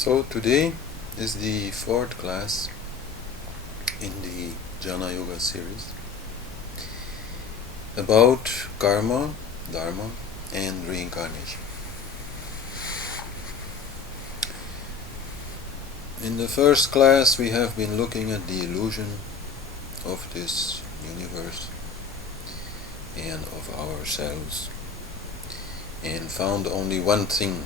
So today is the fourth class in the Jnana Yoga series about karma, dharma and reincarnation. In the first class we have been looking at the illusion of this universe and of ourselves, and found only one thing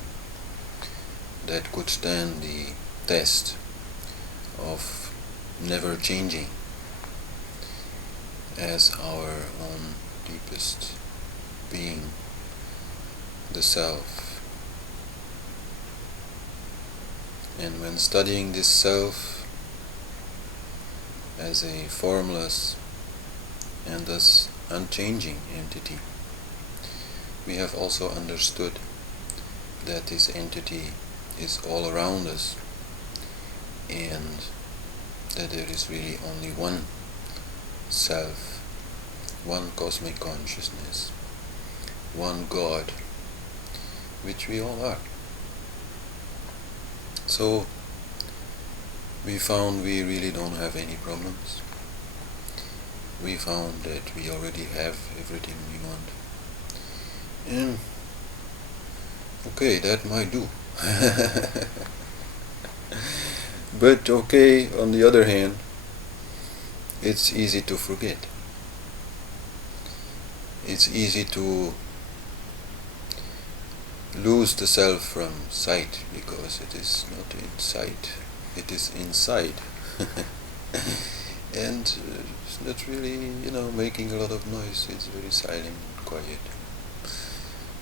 that could stand the test of never changing as our own deepest being, the self. And when studying this self as a formless and thus unchanging entity, we have also understood that this entity is all around us, and that there is really only one self, one cosmic consciousness, one God, which we all are. So we found we really don't have any problems. We found that we already have everything we want. And okay, that might do. But okay, on the other hand, it's easy to forget. It's easy to lose the self from sight, because it is not inside, it is inside. And it's not really, making a lot of noise. It's very silent and quiet.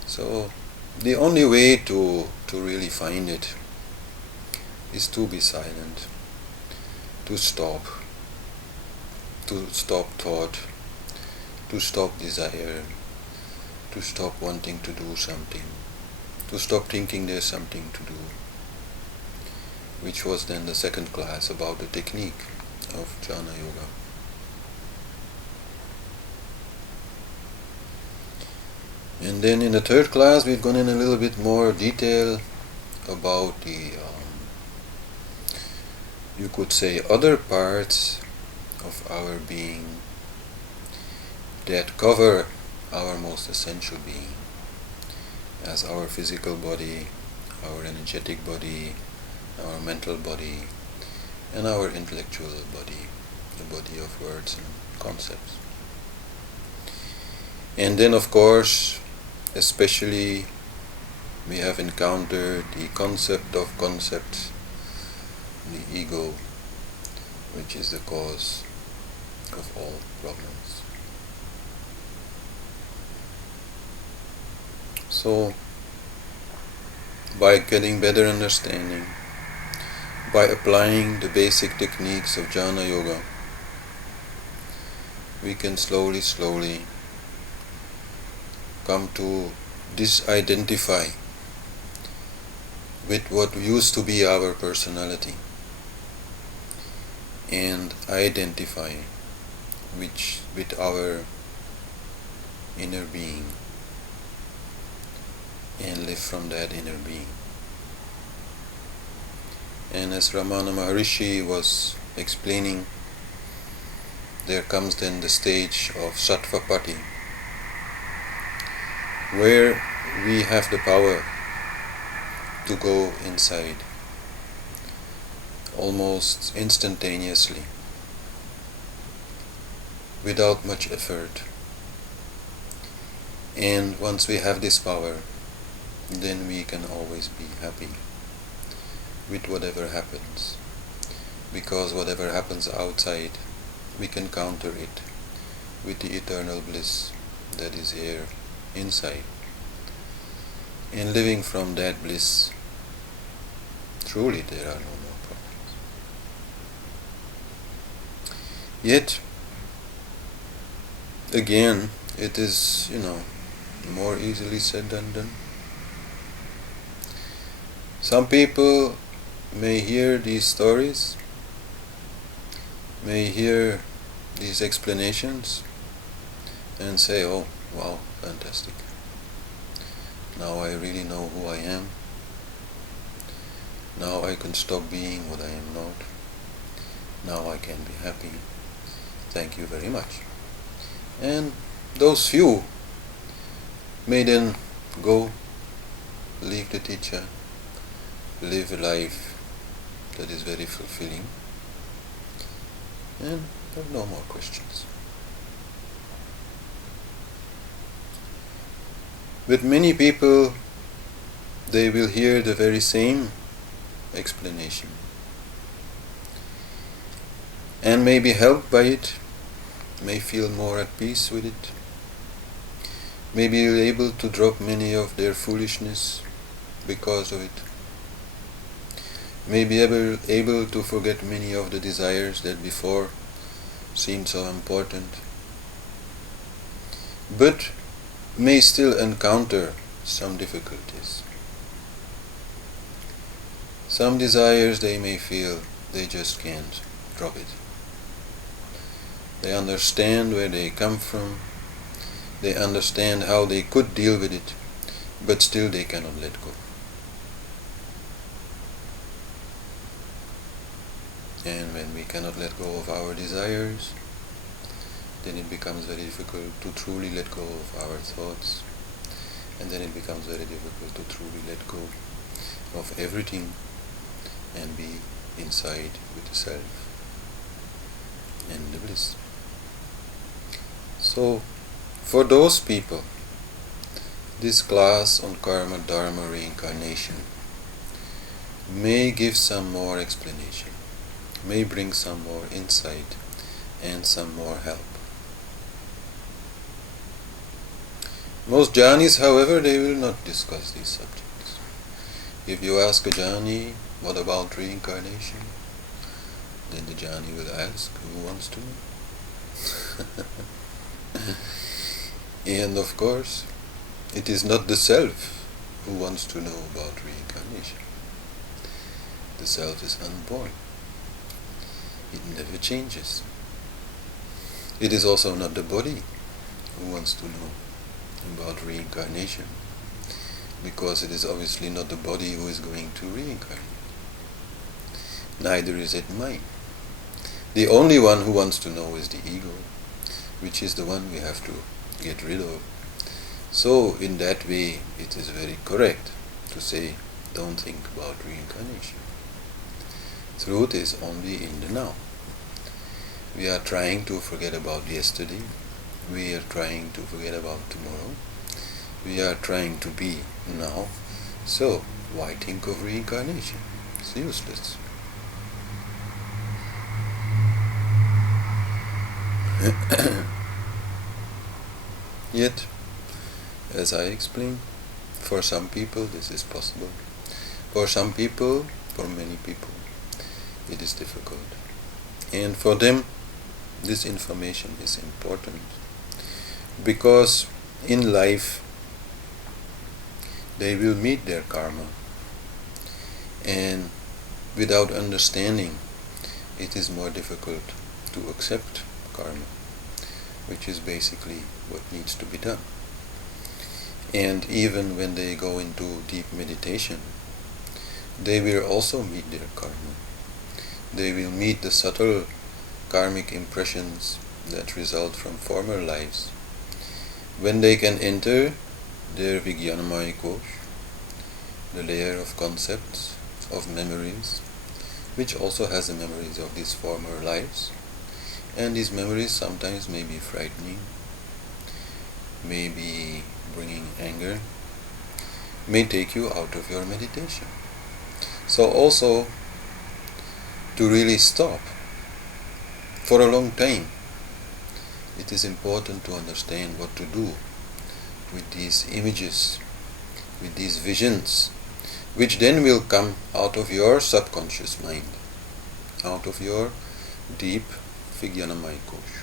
So the only way to really find it is to be silent, to stop thought, to stop desire, to stop wanting to do something, to stop thinking there's something to do, which was then the second class about the technique of Jnana Yoga. And then in the third class we've gone in a little bit more detail about the, you could say, other parts of our being that cover our most essential being, as our physical body, our energetic body, our mental body, and our intellectual body, the body of words and concepts. And then of course, especially, we have encountered the concept of concepts, the ego, which is the cause of all problems. So, by getting better understanding, by applying the basic techniques of Jnana Yoga, we can slowly come to disidentify with what used to be our personality, and identify with our inner being, and live from that inner being. And as Ramana Maharishi was explaining, there comes then the stage of Sattvapati, where we have the power to go inside almost instantaneously, without much effort. And once we have this power, then we can always be happy with whatever happens, because whatever happens outside, we can counter it with the eternal bliss that is here inside. And living from that bliss, truly there are no more problems. Yet, again, it is, more easily said than done. Some people may hear these stories, may hear these explanations, and say, oh, wow, fantastic. Now I really know who I am. Now I can stop being what I am not. Now I can be happy. Thank you very much. And those few may then go, leave the teacher, live a life that is very fulfilling, and have no more questions. With many people, they will hear the very same explanation and may be helped by it, may feel more at peace with it, may be able to drop many of their foolishness because of it, may be able to forget many of the desires that before seemed so important, but may still encounter some difficulties. Some desires they may feel they just can't drop it. They understand where they come from, they understand how they could deal with it, but still they cannot let go. And when we cannot let go of our desires, then it becomes very difficult to truly let go of our thoughts, and then it becomes very difficult to truly let go of everything and be inside with the self and the bliss. So, for those people, this class on karma, dharma, reincarnation may give some more explanation, may bring some more insight and some more help. Most jhanis, however, they will not discuss these subjects. If you ask a jhani, what about reincarnation? Then the jhani will ask, who wants to know? And of course, it is not the self who wants to know about reincarnation. The self is unborn. It never changes. It is also not the body who wants to know about reincarnation, because it is obviously not the body who is going to reincarnate. Neither is it mine. The only one who wants to know is the ego, which is the one we have to get rid of. So in that way it is very correct to say, don't think about reincarnation. Truth is only in the now. We are trying to forget about yesterday, we are trying to forget about tomorrow, we are trying to be now, so why think of reincarnation? It's useless. Yet, as I explained, for some people this is possible. For some people, for many people, it is difficult. And for them, this information is important, because in life they will meet their karma, and without understanding it is more difficult to accept karma, which is basically what needs to be done. And even when they go into deep meditation, they will also meet their karma. They will meet the subtle karmic impressions that result from former lives. When they can enter their Vijnanamaya Kosh, the layer of concepts, of memories, which also has the memories of these former lives, and these memories sometimes may be frightening, may be bringing anger, may take you out of your meditation. So also, to really stop for a long time, it is important to understand what to do with these images, with these visions, which then will come out of your subconscious mind, out of your deep Vijnanamaya Kosh.